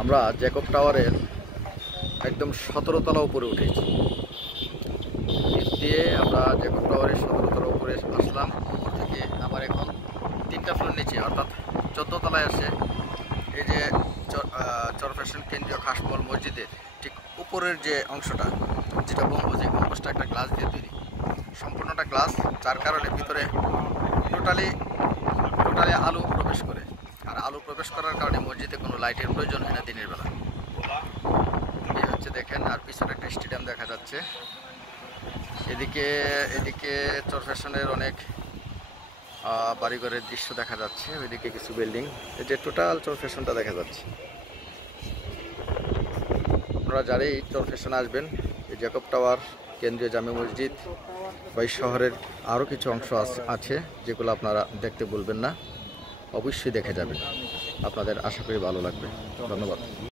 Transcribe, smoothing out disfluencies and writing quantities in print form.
আমরা জ্যাকব টাওয়ারের একদম 17 তলা উপরে উঠেছি। লিফট দিয়ে আমরা জ্যাকব টাওয়ারের 17 তলা উপরে আসলাম। উপর থেকে আবার এখন 3টা ফ্লোর নিচে অর্থাৎ 14 তলায় আসে এই যে চরফ্যাশন কেন্দ্রীয় খাসমহল মসজিদের ঠিক উপরের যে অংশটা, যেটা গম্বুজ, এই গম্বুজটা একটা গ্লাস দিয়ে তৈরি, সম্পূর্ণটা গ্লাস, যার কারণে ভিতরে টোটালি আলো প্রবেশ করে। আর আলো প্রবেশ করার কারণে মসজিদে কোনো লাইটের প্রয়োজন হয় না দিনের বেলা। এই হচ্ছে দেখেন, আর পিছনে একটা স্টেডিয়াম দেখা যাচ্ছে। এদিকে চরফ্যাশনের অনেক বাড়িঘরের দৃশ্য দেখা যাচ্ছে, ওইদিকে কিছু বিল্ডিং, এই যে টোটাল চরফ্যাশনটা দেখা যাচ্ছে। আপনারা যারাই চরফ্যাশনে আসবেন, এই জ্যাকব টাওয়ার, কেন্দ্রীয় জামে মসজিদ বা এই শহরের আরও কিছু অংশ আছে যেগুলো আপনারা দেখতে ভুলবেন না, অবশ্যই দেখে যাবেন। আপনাদের আশা করি ভালো লাগবে। ধন্যবাদ।